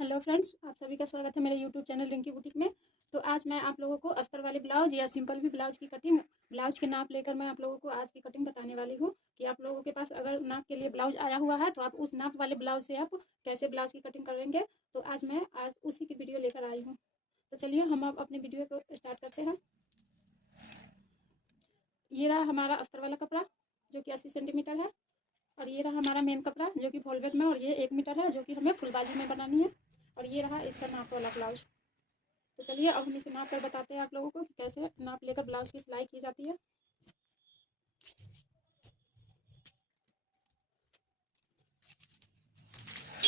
Hello friends, आप सभी का स्वागत है मेरे यूट्यूब चैनल रिंकी बुटीक में। तो आज मैं आप लोगों को अस्तर वाले ब्लाउज या सिंपल भी ब्लाउज की कटिंग, ब्लाउज के नाप लेकर मैं आप लोगों को आज की कटिंग बताने वाली हूँ कि आप लोगों के पास अगर नाप के लिए ब्लाउज आया हुआ है तो आप उस नाप वाले ब्लाउज से आप कैसे ब्लाउज की कटिंग करेंगे। तो आज उसी की वीडियो लेकर आई हूँ। तो चलिए हम अब अपनी वीडियो को स्टार्ट करते हैं। ये रहा हमारा अस्तर वाला कपड़ा जो कि 80 सेंटीमीटर है, और ये रहा हमारा मेन कपड़ा जो कि वॉलवेट में, और ये 1 मीटर है जो कि हमें फुल बाजू में बनानी है, और ये रहा इसका नाप वाला ब्लाउज। तो चलिए अब हम इसे नाप कर बताते हैं आप लोगों को कि कैसे नाप लेकर ब्लाउज की सिलाई की जाती है।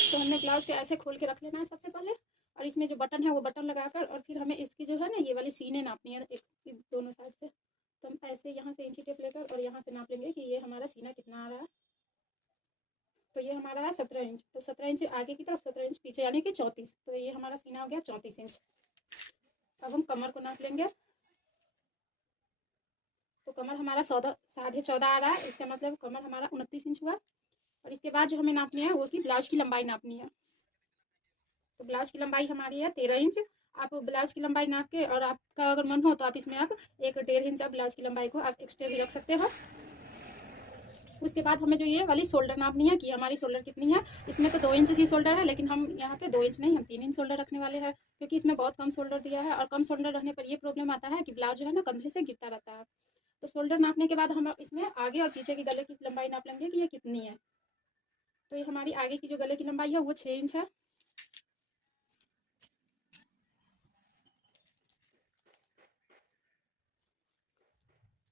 तो हमने ब्लाउज को ऐसे खोल के रख लेना है सबसे पहले, और इसमें जो बटन है वो बटन लगाकर, और फिर हमें इसकी जो है ना ये वाली सीने नापनी है एक दोनों साइड से। तो हम ऐसे यहाँ से इंची टेप लेकर और यहाँ से नाप लेंगे कि ये हमारा सीना कितना आ रहा है। तो ये हमारा है 17 इंच, तो 17 इंच आगे की तरफ, 17 इंच पीछे, यानी कि 34। तो ये हमारा सीना हो गया 34 इंच। अब हम कमर को नाप लेंगे। तो कमर हमारा 14.5 आ रहा है, इसका मतलब कमर हमारा 29 इंच हुआ। और इसके बाद जो हमें नापनी है वो कि ब्लाउज की लंबाई नापनी है। तो ब्लाउज की लंबाई हमारी है 13 इंच। आप ब्लाउज की लंबाई नाप के, और आपका अगर मन हो तो आप इसमें आप 1.5 इंच आप ब्लाउज की लंबाई को आप एक्स्ट्रा भी रख सकते हो। उसके बाद हमें जो ये वाली शोल्डर नापनी है कि हमारी शोल्डर कितनी है। इसमें तो 2 इंच की शोल्डर है, लेकिन हम यहाँ पे 2 इंच नहीं, हम 3 इंच शोल्डर रखने वाले हैं, क्योंकि इसमें बहुत कम शोल्डर दिया है, और कम शोल्डर रहने पर ये प्रॉब्लम आता है कि ब्लाउज जो है ना कंधे से गिरता रहता है। तो शोल्डर नापने के बाद हम इसमें आगे और पीछे की गले की लंबाई नाप लेंगे कि ये कितनी है। तो ये हमारी आगे की जो गले की लंबाई है वो 6 इंच है,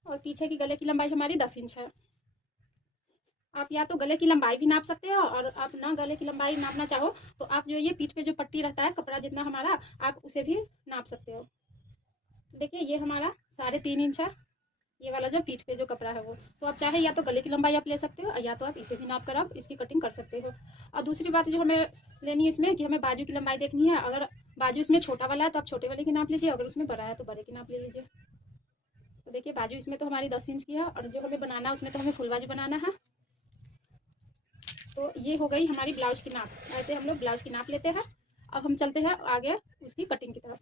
और पीछे की गले की लंबाई हमारी 10 इंच है। आप या तो गले की लंबाई भी नाप सकते हो, और आप ना गले की लंबाई नापना चाहो तो आप जो ये पीठ पे जो पट्टी रहता है कपड़ा जितना हमारा, आप उसे भी नाप सकते हो। देखिए ये हमारा 3.5 इंच है, ये वाला जो पीठ पे जो कपड़ा है वो। तो आप चाहे या तो गले की लंबाई आप ले सकते हो, या तो आप इसे भी नाप कर आप इसकी कटिंग कर सकते हो। और दूसरी बात जो हमें लेनी है इसमें कि हमें बाजू की लंबाई देखनी है। अगर बाजू इसमें छोटा वाला है तो आप छोटे वाले की नाप लीजिए, अगर उसमें बड़ा है तो बड़े की नाप ले लीजिए। तो देखिए बाजू इसमें तो हमारी 10 इंच की है, और जो हमें बनाना है उसमें तो हमें फुल बाजू बनाना है। तो ये हो गई हमारी ब्लाउज की नाप। ऐसे हम लोग ब्लाउज की नाप लेते हैं। अब हम चलते हैं आगे उसकी कटिंग की तरफ।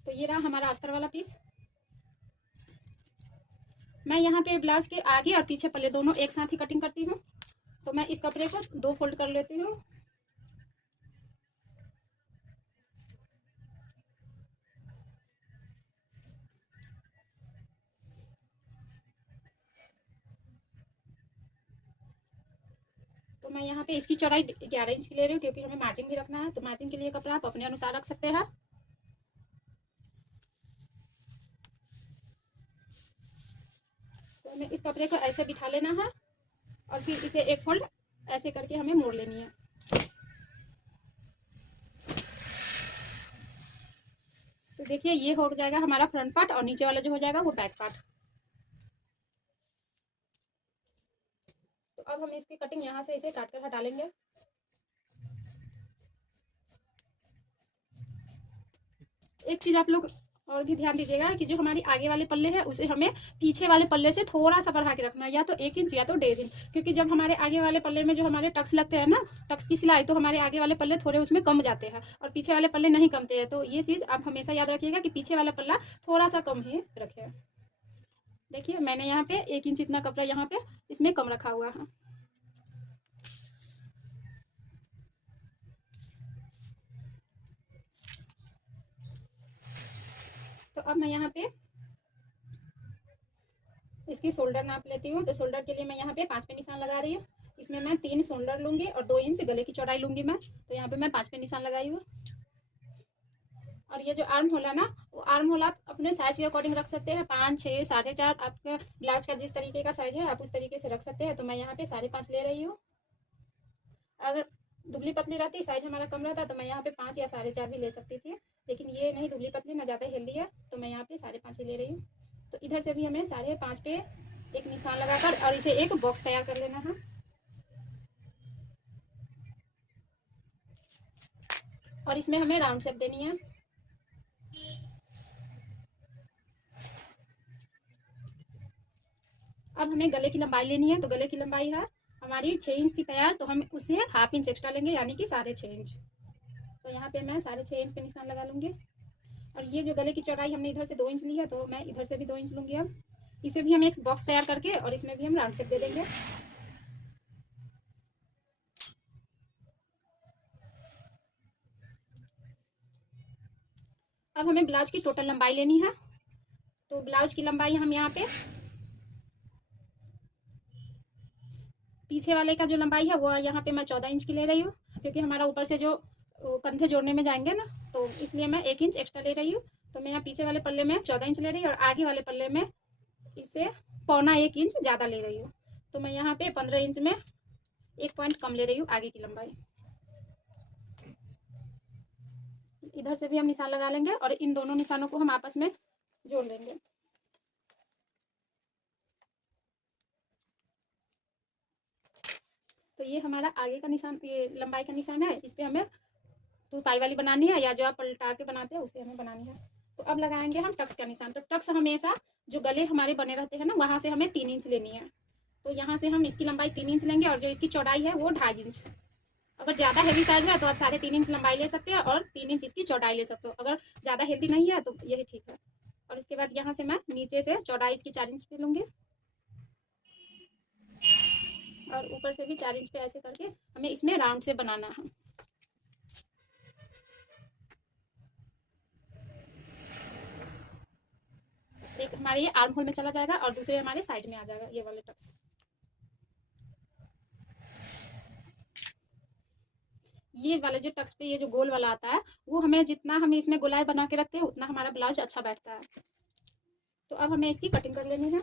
तो ये रहा हमारा अस्तर वाला पीस। मैं यहाँ पे ब्लाउज के आगे और पीछे पल्ले दोनों एक साथ ही कटिंग करती हूँ। तो मैं इस कपड़े को 2 फोल्ड कर लेती हूँ। तो मैं यहाँ पे इसकी चौड़ाई 11 इंच की ले रही हूँ, क्योंकि हमें मार्जिन भी रखना है। तो मार्जिन के लिए कपड़ा आप अपने अनुसार रख सकते हैं। तो हमें इस कपड़े को ऐसे बिठा लेना है, और फिर इसे एक फोल्ड ऐसे करके हमें मोड़ लेनी है। तो देखिए ये हो जाएगा हमारा फ्रंट पार्ट, और नीचे वाला जो हो जाएगा वो बैक पार्ट। तो अब हम इसकी कटिंग यहाँ से इसे काट कर हटा लेंगे। एक चीज आप लोग और भी ध्यान दीजिएगा कि जो हमारी आगे वाले पल्ले हैं उसे हमें पीछे वाले पल्ले से थोड़ा सा बढ़ा के रखना है, या तो 1 इंच या तो 1.5 इंच, क्योंकि जब हमारे आगे वाले पल्ले में जो हमारे टक्स लगते हैं ना, टक्स की सिलाई, तो हमारे आगे वाले पल्ले थोड़े उसमें कम जाते हैं और पीछे वाले पल्ले नहीं कमते हैं। तो ये चीज आप हमेशा याद रखिएगा कि पीछे वाला पल्ला थोड़ा सा कम ही रखे। देखिए मैंने यहाँ पे 1 इंच इतना कपड़ा यहाँ पे इसमें कम रखा हुआ है। तो अब मैं यहाँ पे इसकी शोल्डर नाप लेती हूँ। तो शोल्डर के लिए मैं यहाँ पे 5 पे निशान लगा रही हूँ। इसमें मैं 3 शोल्डर लूंगी और 2 इंच गले की चौड़ाई लूंगी मैं। तो यहाँ पे मैं 5 पे निशान लगाई हूँ। और ये जो आर्म होल है ना, वो आर्म होल आप अपने साइज के अकॉर्डिंग रख सकते हैं, 5, 6, 4.5। आपके ब्लाउज का जिस तरीके का साइज है आप उस तरीके से रख सकते हैं। तो मैं यहाँ पे 5.5 ले रही हूँ। अगर दुबली पतली रहती, साइज हमारा कम रहता, तो मैं यहाँ पे 5 या 4.5 भी ले सकती थी, लेकिन ये नहीं, दुबली पतली ना ज़्यादा हेल्दी है, तो मैं यहाँ पे 5.5 ही ले रही हूँ। तो इधर से भी हमें 5.5 पे एक निशान लगाकर और इसे एक बॉक्स तैयार कर लेना है। और इसमें हमें राउंड शेप देनी है। अब हमें गले की लंबाई लेनी है। तो गले की लंबाई है हमारी 6 इंच थी तैयार, तो हम उसे हाफ इंच एक्स्ट्रा लेंगे, यानी कि 6.5 इंच। तो यहाँ पे मैं 6.5 इंच पे निशान लगा लूँगी। और ये जो गले की चौड़ाई हमने इधर से 2 इंच ली है, तो मैं इधर से भी 2 इंच लूँगी। अब इसे भी हम एक बॉक्स तैयार करके और इसमें भी हम राउंड शेप दे देंगे। अब हमें ब्लाउज की टोटल लंबाई लेनी है। तो ब्लाउज की लंबाई हम यहाँ पे पीछे वाले का जो लंबाई है वो यहाँ पे मैं 14 इंच की ले रही हूँ, क्योंकि हमारा ऊपर से जो कंधे जोड़ने में जाएंगे ना, तो इसलिए मैं 1 इंच एक्स्ट्रा ले रही हूँ। तो मैं यहाँ पीछे वाले पल्ले में 14 इंच ले रही हूँ और आगे वाले पल्ले में इससे 1.25 इंच ज़्यादा ले रही हूँ। तो मैं यहाँ पे 15 इंच में 1 पॉइंट कम ले रही हूँ आगे की लंबाई। इधर से भी हम निशान लगा लेंगे और इन दोनों निशानों को हम आपस में जोड़ देंगे। तो ये हमारा आगे का निशान, ये लंबाई का निशान है। इस पर हमें तुरपाई वाली बनानी है, या जो आप पलटा के बनाते हैं उसे हमें बनानी है। तो अब लगाएंगे हम टक्स का निशान। तो टक्स हमेशा जो गले हमारे बने रहते हैं ना, वहाँ से हमें 3 इंच लेनी है। तो यहाँ से हम इसकी लंबाई 3 इंच लेंगे और जो इसकी चौड़ाई है वो 2.5 इंच। अगर ज़्यादा हेवी साइज है तो आप 3.5 इंच लंबाई ले सकते हैं और 3 इंच इसकी चौड़ाई ले सकते हो। अगर ज़्यादा हेल्दी नहीं है तो यही ठीक है। और इसके बाद यहाँ से मैं नीचे से चौड़ाई इसकी 4 इंच पे लूँगी और ऊपर से भी 4 इंच पे ऐसे करके हमें इसमें राउंड से बनाना है। एक हमारे ये आर्म होल में चला जाएगा और दूसरे हमारे साइड में आ जाएगा ये वाले टक्स। ये वाले जो टक्स पे ये जो गोल वाला आता है, वो हमें जितना हम इसमें गोलाई बना के रखते हैं उतना हमारा ब्लाउज अच्छा बैठता है। तो अब हमें इसकी कटिंग कर लेनी है।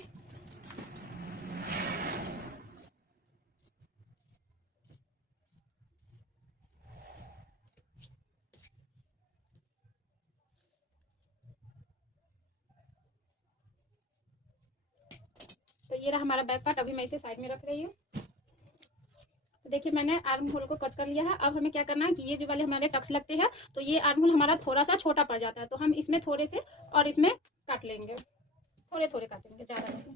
तो ये रहा हमारा बैक पार्ट। अभी मैं इसे साइड में रख रही हूँ। तो देखिए मैंने आर्म होल को कट कर लिया है। अब हमें क्या करना है कि ये जो वाले हमारे टक्स लगते हैं, तो ये आर्म होल हमारा थोड़ा सा छोटा पड़ जाता है, तो हम इसमें थोड़े से और इसमें काट लेंगे, थोड़े थोड़े काटेंगे, ज़्यादा नहीं।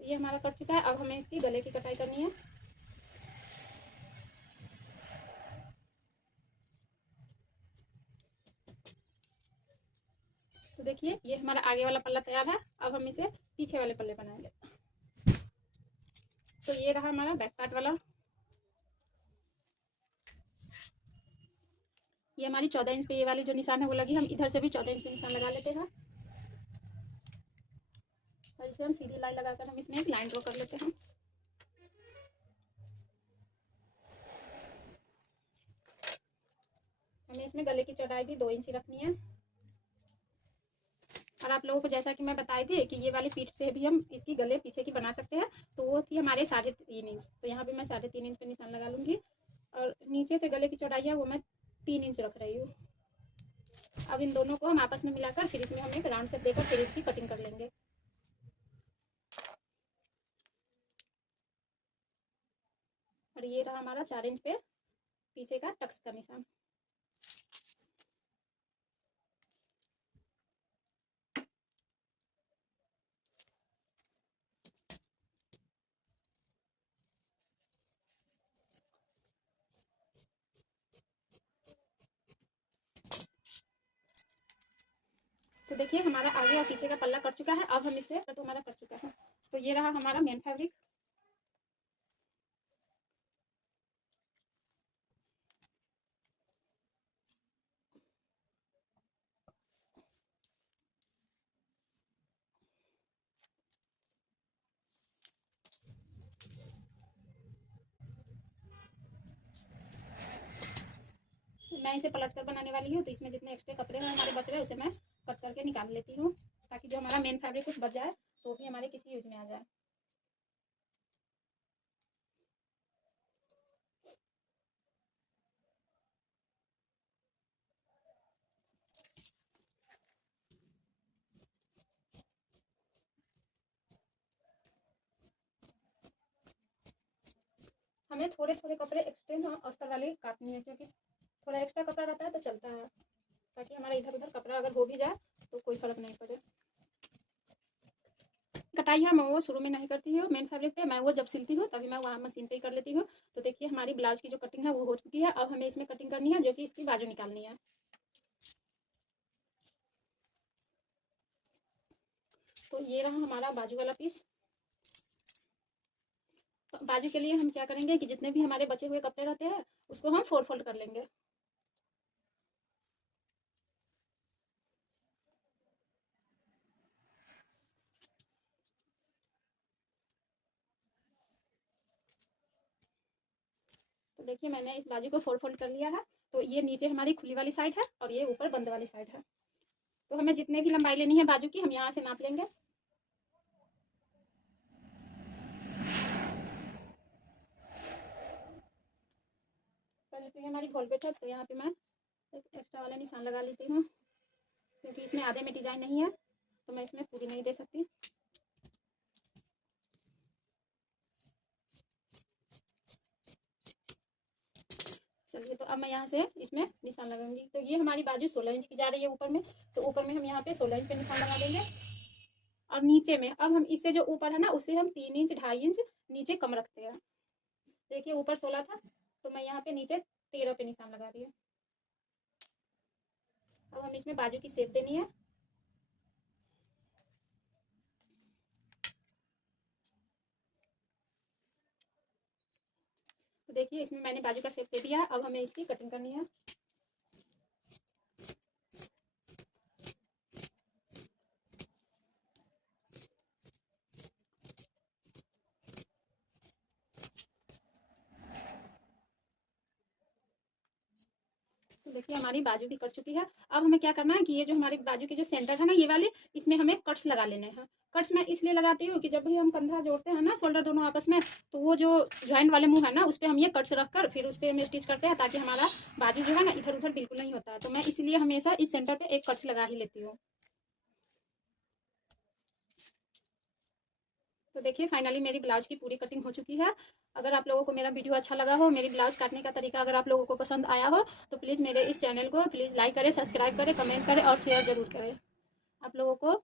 तो ये हमारा कट चुका है। अब हमें इसकी गले की कटाई करनी है। तो देखिए ये हमारा आगे वाला पल्ला तैयार है। अब हम इसे पीछे वाले पल्ले बनाएंगे। तो ये रहा हमारा बैक पार्ट वाला। ये हमारी 14 इंच पे ये वाली जो निशान है वो लगी। हम इधर से भी 14 इंच पे निशान लगा लेते हैं और इसे हम सीधी लाइन लगाकर हम इसमें एक लाइन ड्रॉ कर लेते हैं। हमें इसमें गले की चौड़ाई भी 2 इंच ही रखनी है। और आप लोगों को जैसा कि मैं बताई थी कि ये वाली पीठ से भी हम इसकी गले पीछे की बना सकते हैं, तो वो थी हमारे 3.5 इंच। तो यहाँ पे मैं 3.5 इंच पे निशान लगा लूँगी और नीचे से गले की चौड़ाई है वो मैं 3 इंच रख रही हूँ। अब इन दोनों को हम आपस में मिलाकर फिर इसमें हम एक राउंड शेप देकर फिर इसकी कटिंग कर लेंगे। और ये रहा हमारा 4 इंच पे पीछे का टक्स का निशान। तो देखिए हमारा आगे और पीछे का पल्ला कट चुका है। अब हम इसे कट हमारा कट चुका है। तो ये रहा हमारा मेन फैब्रिक। मैं इसे पलट कर बनाने वाली हूँ, तो इसमें जितने एक्स्ट्रा कपड़े हैं हमारे बच रहे हैं उसे मैं कट करके निकाल लेती हूँ, ताकि जो हमारा मेन फैब्रिक कुछ बच जाए तो भी हमारे किसी यूज में आ जाए। हमें थोड़े थोड़े कपड़े एक्स्ट्रा अस्तर वाले काटनी है, क्योंकि थोड़ा एक्स्ट्रा कपड़ा रहता है तो चलता है, ताकि हमारा इधर उधर कपड़ा अगर हो भी जाए तो कोई फ़र्क नहीं पड़े। कटाई है मैं वो शुरू में नहीं करती हूँ, मेन फैब्रिक पे मैं वो जब सिलती हूँ तभी मैं वहाँ मशीन पे ही कर लेती हूँ। तो देखिए हमारी ब्लाउज की जो कटिंग है वो हो चुकी है। अब हमें इसमें कटिंग करनी है, जो कि इसकी बाजू निकालनी है। तो ये रहा हमारा बाजू वाला पीस। तो बाजू के लिए हम क्या करेंगे कि जितने भी हमारे बचे हुए कपड़े रहते हैं उसको हम 4 फोल्ड कर लेंगे। तो देखिए मैंने इस बाजू को 4 फोल्ड कर लिया है। तो ये नीचे हमारी खुली वाली साइड है और ये ऊपर बंद वाली साइड है। तो हमें जितने भी लंबाई लेनी है बाजू की हम यहाँ से नाप लेंगे। पहले तो ये हमारी वॉलपेट है, तो यहाँ पे मैं एक एक्स्ट्रा वाला निशान लगा लेती हूँ, क्योंकि इसमें आधे में डिजाइन नहीं है तो मैं इसमें पूरी नहीं दे सकती। चलिए तो अब मैं यहाँ से इसमें निशान लगाऊंगी। तो ये हमारी बाजू 16 इंच की जा रही है ऊपर में, तो ऊपर में हम यहाँ पे 16 इंच पे निशान लगा देंगे। और नीचे में अब हम इससे जो ऊपर है ना उससे हम 3 इंच 2.5 इंच नीचे कम रखते हैं। देखिए ऊपर 16 था तो मैं यहाँ पे नीचे 13 पे निशान लगा रही हूँ। अब हम इसमें बाजू की शेप देनी है। तो देखिए इसमें मैंने बाजू का शेप दे दिया है। अब हमें इसकी कटिंग करनी है। तो देखिए हमारी बाजू भी कट चुकी है। अब हमें क्या करना है कि ये जो हमारी बाजू की जो सेंटर है ना ये वाले, इसमें हमें कट्स लगा लेने हैं। कट्स मैं इसलिए लगाती हूँ कि जब भी हम कंधा जोड़ते हैं ना शोल्डर दोनों आपस में, तो वो जो ज्वाइंट वाले मुंह है ना उस पर हम ये कट्स रख कर फिर उस पर हम स्टिच करते हैं, ताकि हमारा बाजू जो है ना इधर उधर बिल्कुल नहीं होता है। तो मैं इसलिए हमेशा इस सेंटर पे एक कट्स लगा ही लेती हूँ। तो देखिए फाइनली मेरी ब्लाउज की पूरी कटिंग हो चुकी है। अगर आप लोगों को मेरा वीडियो अच्छा लगा हो, मेरी ब्लाउज काटने का तरीका अगर आप लोगों को पसंद आया हो, तो प्लीज़ मेरे इस चैनल को प्लीज़ लाइक करें, सब्सक्राइब करें, कमेंट करें और शेयर ज़रूर करें। आप लोगों को